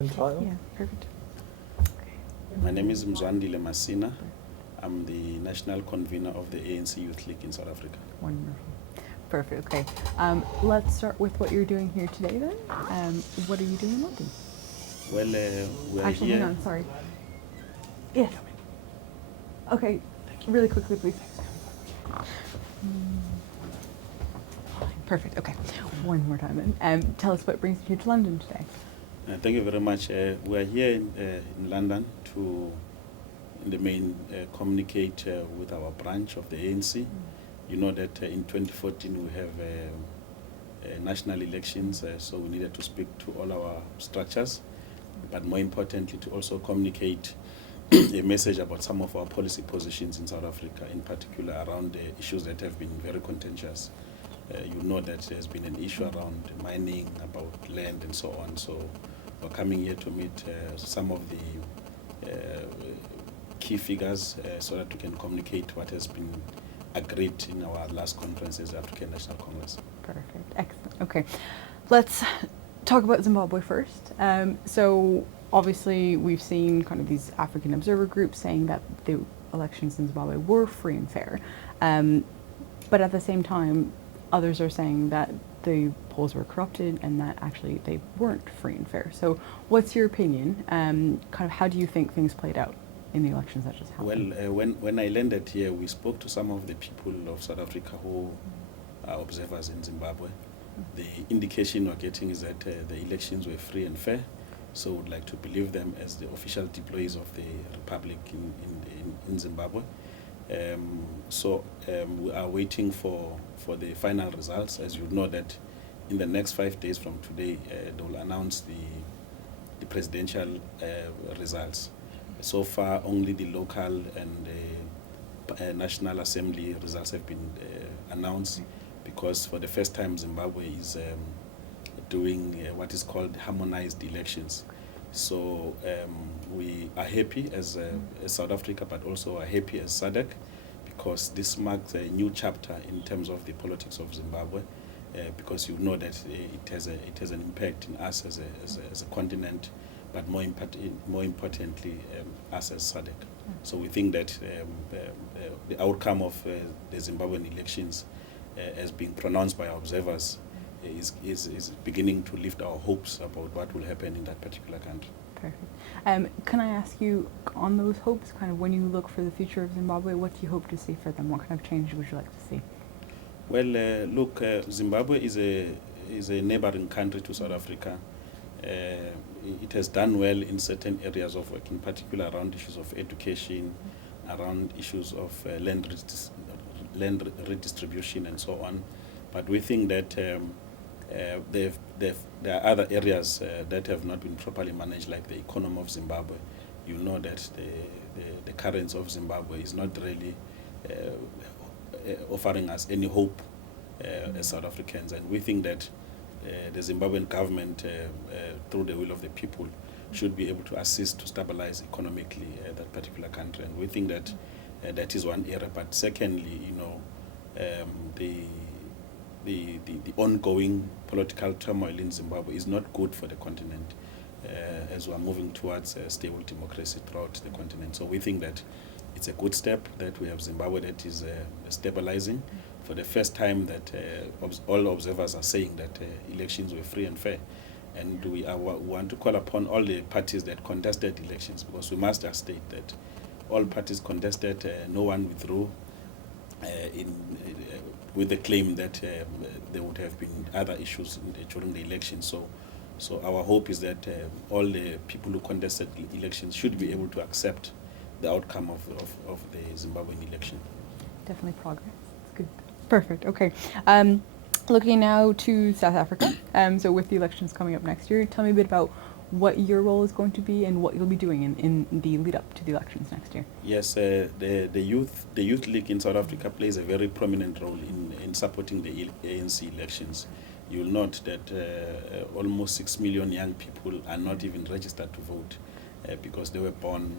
Title? Yeah, perfect. My name is Mzwandile Masina. I'm the national convener of the ANC Youth League in South Africa. Wonderful. Perfect. Okay. Let's start with what you're doing here today then. What are you doing in London? Well, we're Actually, here. hang on. Sorry. Yes. Okay. Really quickly, please. Perfect. Okay. One more time then. Tell us what brings you here to London today. Thank you very much. We are here in London to, in the main, communicate with our branch of the ANC. You know that in 2014 we have national elections, so we needed to speak to all our structures, but more importantly to also communicate a message about some of our policy positions in South Africa, in particular around the issues that have been very contentious. You know that there's been an issue around mining, about land and so on. So we're coming here to meet some of the key figures so that we can communicate what has been agreed in our last conference as the African National Congress. Perfect. Excellent. Okay. Let's talk about Zimbabwe first. So obviously we've seen kind of these African observer groups saying that the elections in Zimbabwe were free and fair. But at the same time, others are saying that the polls were corrupted and that actually they weren't free and fair. So what's your opinion? Kind of how do you think things played out in the elections that just happened? Well, when I landed here, we spoke to some of the people of South Africa who are observers in Zimbabwe. The indication we're getting is that the elections were free and fair, so we'd like to believe them as the official deployees of the Republic in Zimbabwe. We are waiting for the final results. As you know that in the next 5 days from today, they will announce the presidential results. So far, only the local and National Assembly results have been announced, because for the first time Zimbabwe is doing what is called harmonized elections. So we are happy as South Africa, but also are happy as SADC, because this marks a new chapter in terms of the politics of Zimbabwe, because you know that it has an impact in us as a continent, but more importantly, us as SADC. So we think that the outcome of the Zimbabwean elections, as being pronounced by our observers, is beginning to lift our hopes about what will happen in that particular country. Perfect. Can I ask you, on those hopes, kind of when you look for the future of Zimbabwe, what do you hope to see for them? What kind of change would you like to see? Well, look, Zimbabwe is a neighboring country to South Africa. It has done well in certain areas of work, in particular around issues of education, around issues of land redistribution and so on. But we think that there are other areas that have not been properly managed, like the economy of Zimbabwe. You know that the currency of Zimbabwe is not really offering us any hope as South Africans, and we think that the Zimbabwean government, through the will of the people, should be able to assist to stabilize economically that particular country. And we think that that is one area. But secondly, you know, the ongoing political turmoil in Zimbabwe is not good for the continent, as we are moving towards a stable democracy throughout the continent. So we think that it's a good step that we have Zimbabwe that is stabilizing. For the first time that all observers are saying that elections were free and fair. And we want to call upon all the parties that contested elections, because we must just state that all parties contested, no one withdrew with the claim that there would have been other issues during the election. So our hope is that all the people who contested elections should be able to accept the outcome of the Zimbabwean election. Definitely progress. That's good. Perfect. Okay. Looking now to South Africa. So with the elections coming up next year, tell me a bit about what your role is going to be and what you'll be doing in the lead up to the elections next year. Yes, the Youth League in South Africa plays a very prominent role in supporting the ANC elections. You'll note that almost 6 million young people are not even registered to vote because they were born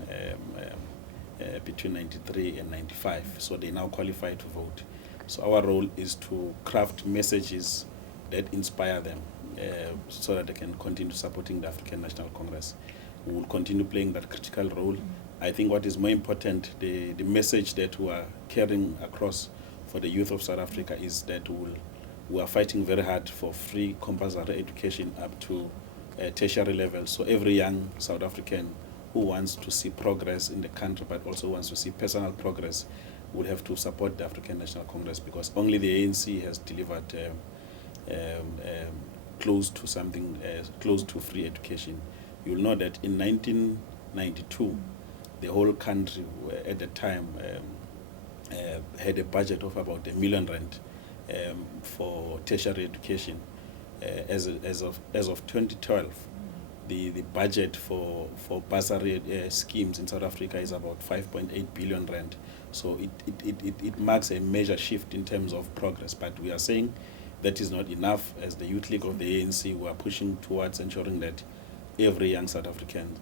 between 93 and 95, so they now qualify to vote. So our role is to craft messages that inspire them, so that they can continue supporting the African National Congress. We will continue playing that critical role. I think what is more important, the message that we are carrying across for the youth of South Africa is that we are fighting very hard for free compulsory education up to tertiary level. So every young South African who wants to see progress in the country but also wants to see personal progress will have to support the African National Congress, because only the ANC has delivered close to something, close to free education. You will know that in 1992, the whole country at the time had a budget of about R1 million for tertiary education. As of 2012, the budget for bursary schemes in South Africa is about 5.8 billion rand. So it marks a major shift in terms of progress. But we are saying that is not enough. As the Youth League of the ANC, we are pushing towards ensuring that every young South African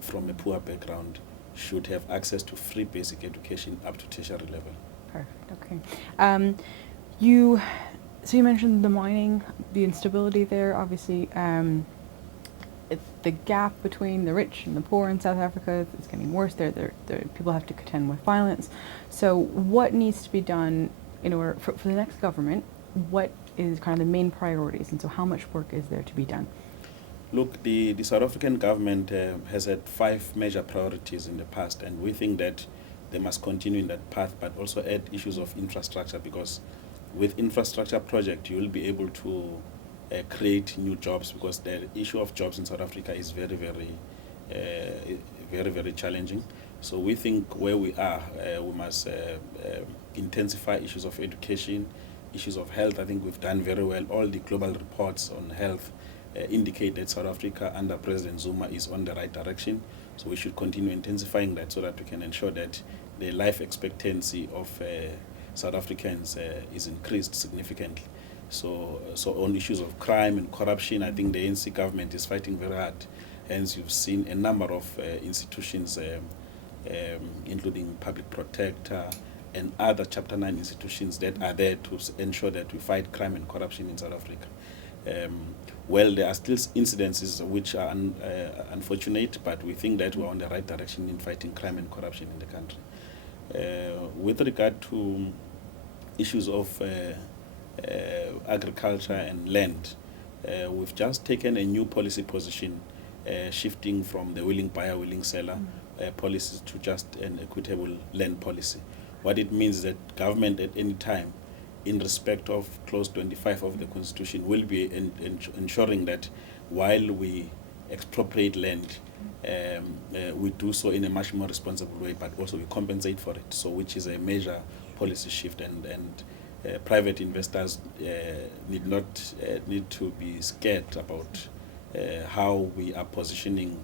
from a poor background should have access to free basic education up to tertiary level. Perfect. Okay. So you mentioned the mining, the instability there. Obviously, the gap between the rich and the poor in South Africa is getting worse. People have to contend with violence. So what needs to be done in order for the next government? What is kind of the main priorities, and so how much work is there to be done? Look, the South African government has had 5 major priorities in the past, and we think that they must continue in that path, but also add issues of infrastructure, because with infrastructure project you will be able to create new jobs, because the issue of jobs in South Africa is very, very challenging. So we think where we are, we must intensify issues of education, issues of health. I think we've done very well. All the global reports on health indicate that South Africa under President Zuma is on the right direction. So we should continue intensifying that so that we can ensure that the life expectancy of South Africans is increased significantly. So on issues of crime and corruption, I think the ANC government is fighting very hard. Hence, you've seen a number of institutions, including Public Protector and other Chapter 9 institutions that are there to ensure that we fight crime and corruption in South Africa. Well, there are still incidences which are unfortunate, but we think that we're on the right direction in fighting crime and corruption in the country. With regard to issues of agriculture and land, we've just taken a new policy position, shifting from the willing buyer, willing seller policies to just an equitable land policy. What it means is that government at any time, in respect of Clause 25 of the Constitution, will be ensuring that while we expropriate land, we do so in a much more responsible way, but also we compensate for it. So, which is a major policy shift, and private investors need to be scared about how we are positioning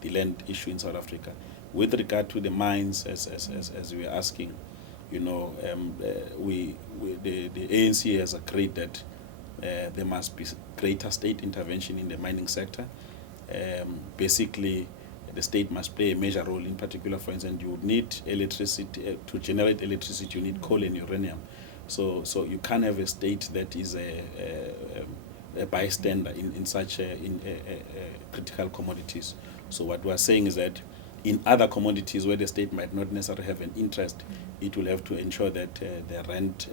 the land issue in South Africa. With regard to the mines, as we are asking, you know, the ANC has agreed that there must be greater state intervention in the mining sector. Basically, the state must play a major role. In particular, for instance, you need electricity. To generate electricity, you need coal and uranium. So you can't have a state that is a bystander in such critical commodities. So what we are saying is that in other commodities where the state might not necessarily have an interest, it will have to ensure that the rent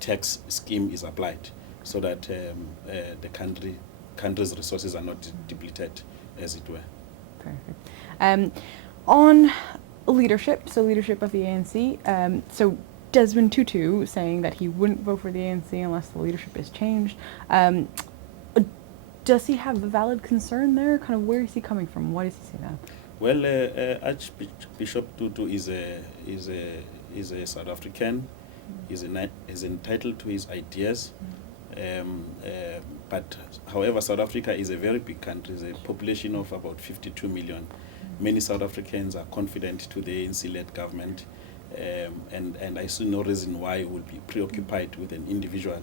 tax scheme is applied, so that the country's resources are not depleted, as it were. Perfect. On leadership, so leadership of the ANC, so Desmond Tutu saying that he wouldn't vote for the ANC unless the leadership is changed. Does he have a valid concern there? Kind of where is he coming from? Why does he say that? Well, Archbishop Tutu is a South African. He's entitled to his ideas. But however, South Africa is a very big country. It's a population of about 52 million. Many South Africans are confident to the ANC-led government, and I see no reason why we will be preoccupied with an individual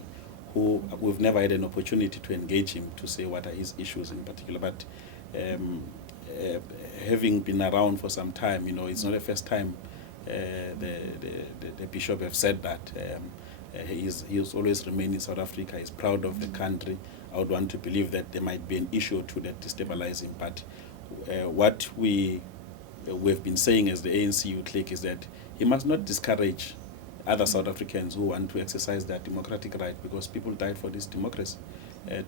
who we've never had an opportunity to engage him to say what are his issues in particular. But having been around for some time, you know, it's not the first time the bishop have said that. He's always remained in South Africa. He's proud of the country. I would want to believe that there might be an issue or two that destabilize him. But what we've been saying as the ANC Youth League is that he must not discourage other South Africans who want to exercise their democratic right, because people died for this democracy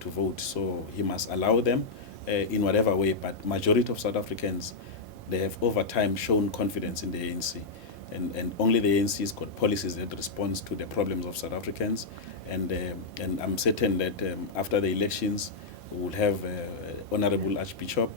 to vote. So he must allow them in whatever way. But majority of South Africans, they have over time shown confidence in the ANC. And only the ANC has got policies that respond to the problems of South Africans. And I'm certain that after the elections, we will have Honorable Archbishop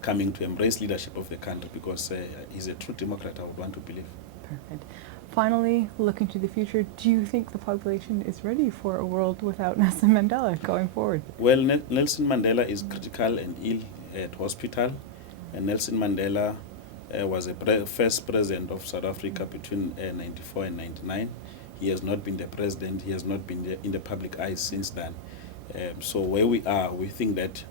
coming to embrace leadership of the country, because he's a true Democrat, I would want to believe. Perfect. Finally, looking to the future, do you think the population is ready for a world without Nelson Mandela going forward? Well, Nelson Mandela is critical and ill at hospital. And Nelson Mandela was the first president of South Africa between 94 and 99. He has not been the president. He has not been in the public eye since then. So where we are, we think that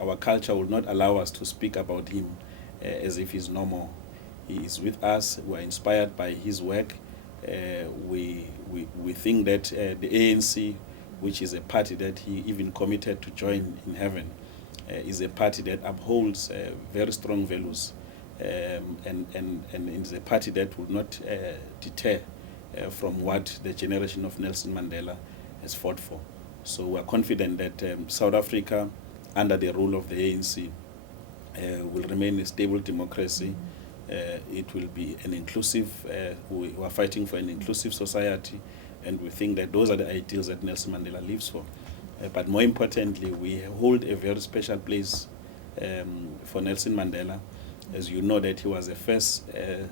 our culture will not allow us to speak about him as if he's normal. He is with us. We are inspired by his work. We think that the ANC, which is a party that he even committed to join in heaven, is a party that upholds very strong values, and is a party that will not deter from what the generation of Nelson Mandela has fought for. So we are confident that South Africa, under the rule of the ANC, will remain a stable democracy. It will be an inclusive, we are fighting for an inclusive society, and we think that those are the ideals that Nelson Mandela lives for. But more importantly, we hold a very special place for Nelson Mandela. As you know, that he was the first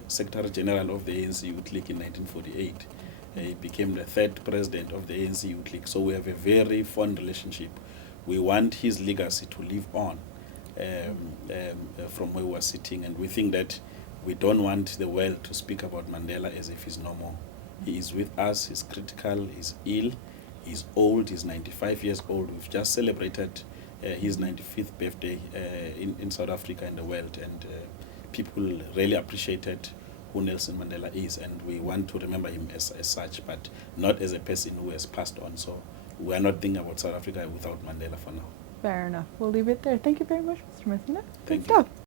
Secretary General of the ANC Youth League in 1948. He became the third president of the ANC Youth League. So we have a very fond relationship. We want his legacy to live on from where we are sitting, and we think that we don't want the world to speak about Mandela as if he's normal. He is with us, he's critical, he's ill, he's old, he's 95 years old. We've just celebrated his 95th birthday in South Africa and the world, and people really appreciated who Nelson Mandela is, and we want to remember him as such, but not as a person who has passed on. So we are not thinking about South Africa without Mandela for now. Fair enough. We'll leave it there. Thank you very much, Mr. Masina. Thank Good you. stuff.